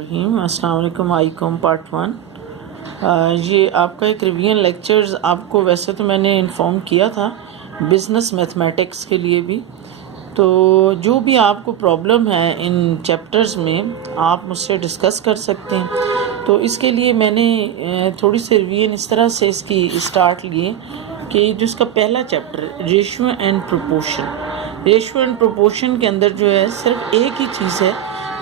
अस्सलाम वालेकुम। Icom part 1। ये आपका एक रिवीजन लेक्चर्स आपको वैसे तो मैंने इन्फॉर्म किया था बिज़नेस मैथमेटिक्स के लिए भी। तो जो भी आपको प्रॉब्लम है इन चैप्टर्स में आप मुझसे डिस्कस कर सकते हैं। तो इसके लिए मैंने थोड़ी सी रिवीजन इस तरह से इसकी स्टार्ट लिए कि जो इसका पहला चैप्टर रेशियो एंड प्रोपोर्शन के अंदर जो है सिर्फ एक ही चीज़ है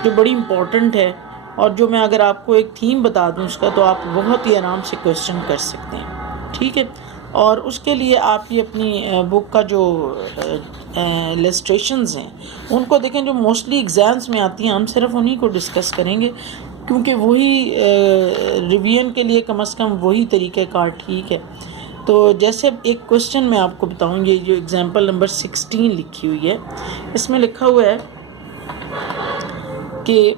जो बड़ी इम्पॉर्टेंट है, और जो मैं अगर आपको एक थीम बता दूं उसका, तो आप बहुत ही आराम से क्वेश्चन कर सकते हैं। ठीक है। और उसके लिए आप ये अपनी बुक का जो इलस्ट्रेशंस हैं उनको देखें, जो मोस्टली एग्ज़ाम्स में आती हैं। हम सिर्फ उन्हीं को डिस्कस करेंगे क्योंकि वही रिवीजन के लिए कम से कम वही तरीक़ाकार ठीक है। तो जैसे अब एक क्वेश्चन मैं आपको बताऊँ, ये जो एग्जांपल नंबर 16 लिखी हुई है, इसमें लिखा हुआ है कि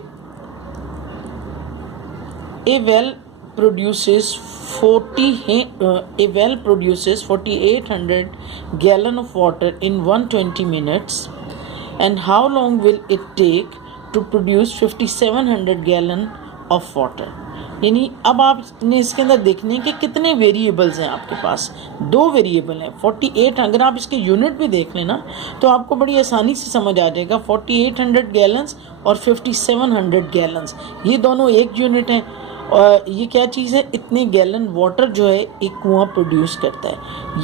a well produces 4800 gallon of water in 120 minutes, and how long will it take to produce 5700 gallon of water? यानी अब आपने इसके अंदर देखने कि कितने वेरिएबल्स हैं आपके पास। दो वेरिएबल हैं 48। अगर आप इसके यूनिट भी देख लेना तो आपको बड़ी आसानी से समझ आ जाएगा। 4800 गैलन्स और 5700 गैलन्स, ये दोनों एक यूनिट हैं। और ये क्या चीज़ है, इतने गैलन वाटर जो है एक कुआं प्रोड्यूस करता है।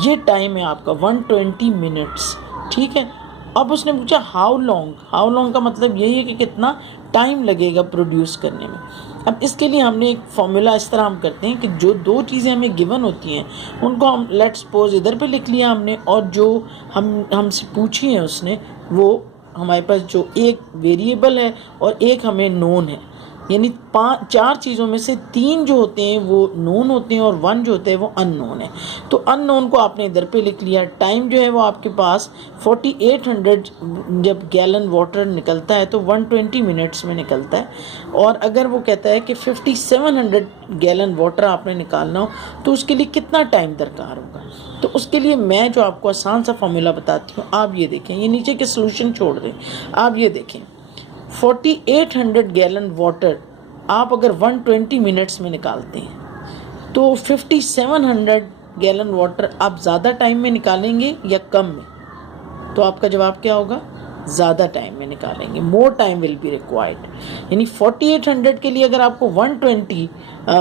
ये टाइम है आपका 120 मिनट्स। ठीक है। अब उसने पूछा हाउ लॉन्ग का मतलब यही है कि कितना टाइम लगेगा प्रोड्यूस करने में। अब इसके लिए हमने एक फॉर्मूला इस तरह हम करते हैं कि जो दो चीज़ें हमें गिवन होती हैं उनको हम लेट्स सपोज इधर पे लिख लिया हमने, और जो हमसे पूछी है उसने वो हमारे पास जो एक वेरिएबल है और एक हमें नोन है। यानी चार चीज़ों में से तीन जो होते हैं वो नोन होते हैं और वन जो होते हैं वो अननोन है। तो अननोन को आपने इधर पे लिख लिया। टाइम जो है वो आपके पास 4800 जब गैलन वाटर निकलता है तो 120 मिनट्स में निकलता है। और अगर वो कहता है कि 5700 गैलन वाटर आपने निकालना हो तो उसके लिए कितना टाइम दरकार होगा। तो उसके लिए मैं जो आपको आसान सा फॉर्मूला बताती हूँ, आप ये देखें। ये नीचे के सोल्यूशन छोड़ दें, आप ये देखें 4800 गैलन वाटर आप अगर 120 मिनट्स में निकालते हैं तो 5700 गैलन वाटर आप ज़्यादा टाइम में निकालेंगे या कम में? तो आपका जवाब क्या होगा? ज़्यादा टाइम में निकालेंगे। More time will be required. यानी 4800 के लिए अगर आपको 120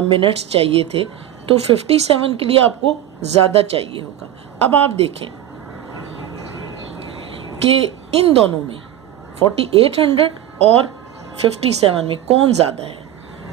मिनट्स चाहिए थे तो 57 के लिए आपको ज़्यादा चाहिए होगा। अब आप देखें कि इन दोनों में 4800 और 57 में कौन ज़्यादा है?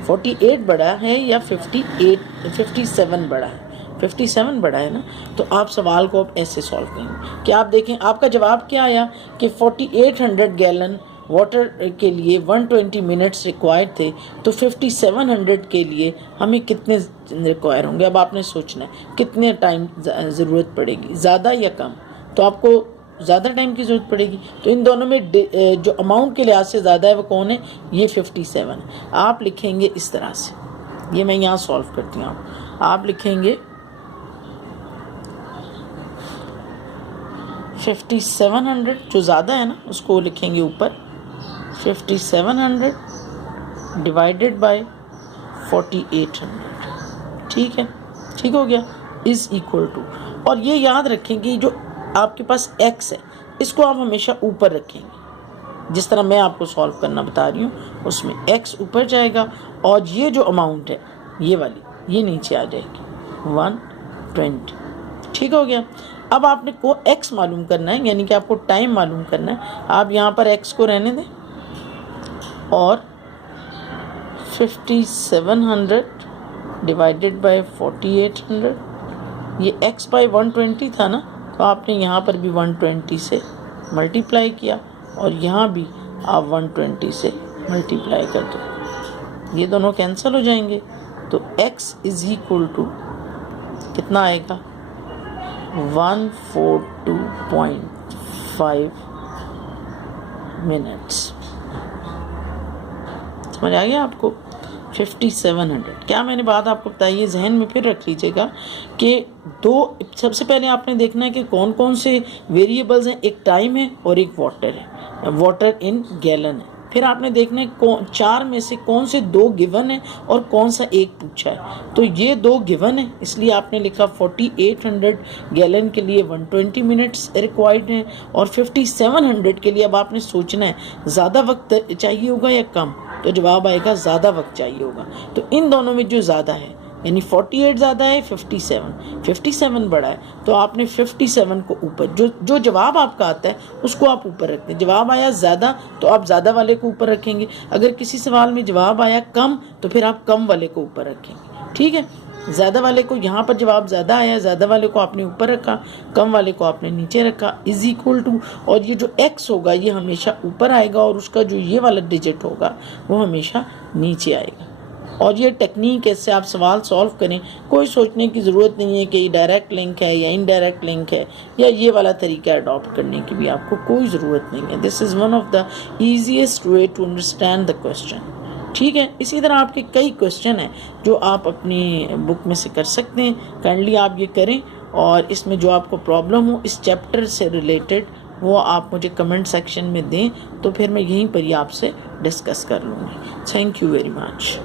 48 बड़ा है या 57 बड़ा है? 57 बड़ा है ना। तो आप सवाल को आप ऐसे सॉल्व करेंगे कि आप देखें आपका जवाब क्या आया कि 4800 गैलन वाटर के लिए 120 मिनट्स रिक्वायर्ड थे, तो 5700 के लिए हमें कितने रिक्वायर होंगे। अब आपने सोचना है कितने टाइम ज़रूरत पड़ेगी, ज़्यादा या कम। तो आपको ज़्यादा टाइम की ज़रूरत पड़ेगी। तो इन दोनों में जो अमाउंट के लिहाज से ज़्यादा है वो कौन है? ये 57। आप लिखेंगे इस तरह से, ये मैं यहाँ सॉल्व करती हूँ। आप लिखेंगे 5700 जो ज़्यादा है ना उसको लिखेंगे ऊपर, 5700 डिवाइडेड बाय 4800। ठीक है, ठीक हो गया, इज़ इक्वल टू। और ये याद रखें कि जो आपके पास x है इसको आप हमेशा ऊपर रखेंगे। जिस तरह मैं आपको सॉल्व करना बता रही हूँ उसमें x ऊपर जाएगा और ये जो अमाउंट है ये वाली ये नीचे आ जाएगी 120। ठीक हो गया। अब आपने को x मालूम करना है, यानी कि आपको टाइम मालूम करना है। आप यहाँ पर x को रहने दें और 5700 डिवाइडेड बाय 4800, ये x बाय 120 था ना, तो आपने यहाँ पर भी 120 से मल्टीप्लाई किया और यहाँ भी आप 120 से मल्टीप्लाई कर दो। ये दोनों कैंसिल हो जाएंगे तो x इज़ इक्वल टू कितना आएगा? 142.5 मिनट्स। समझ आ गया आपको? 5700। क्या मैंने बात आपको बताई है, जहन में फिर रख लीजिएगा कि दो, सबसे पहले आपने देखना है कि कौन कौन से वेरिएबल्स हैं। एक टाइम है और एक वाटर है, वाटर इन गैलन है। फिर आपने देखना है चार में से कौन से दो गिवन है और कौन सा एक पूछा है। तो ये दो गिवन है, इसलिए आपने लिखा 4800 गैलन के लिए 120 मिनट्स रिक्वायर्ड है, और 5700 के लिए अब आपने सोचना है ज़्यादा वक्त चाहिए होगा या कम, तो जवाब आएगा ज़्यादा वक्त चाहिए होगा। तो इन दोनों में जो ज़्यादा है, यानी 48 ज़्यादा है, 57 बड़ा है, तो आपने 57 को ऊपर, जो जवाब आपका आता है उसको आप ऊपर रखते हैं। जवाब आया ज़्यादा तो आप ज़्यादा वाले को ऊपर रखेंगे, अगर किसी सवाल में जवाब आया कम तो फिर आप कम वाले को ऊपर रखेंगे। ठीक है, ज़्यादा वाले को, यहाँ पर जवाब ज़्यादा आया, ज़्यादा वाले को आपने ऊपर रखा, कम वाले को आपने नीचे रखा, इज इक्वल टू, और ये जो x होगा ये हमेशा ऊपर आएगा और उसका जो ये वाला डिजिट होगा वो हमेशा नीचे आएगा। और ये टेक्निक है, इससे आप सवाल सॉल्व करें, कोई सोचने की ज़रूरत नहीं है कि ये डायरेक्ट लिंक है या इनडायरेक्ट लिंक है, या ये वाला तरीका अडॉप्ट करने की भी आपको कोई ज़रूरत नहीं है। This is one of the easiest way to understand the question. ठीक है, इसी तरह आपके कई क्वेश्चन हैं जो आप अपनी बुक में से कर सकते हैं। काइंडली आप ये करें, और इसमें जो आपको प्रॉब्लम हो इस चैप्टर से रिलेटेड वो आप मुझे कमेंट सेक्शन में दें, तो फिर मैं यहीं पर ही आपसे डिस्कस कर लूँगी। Thank you very much.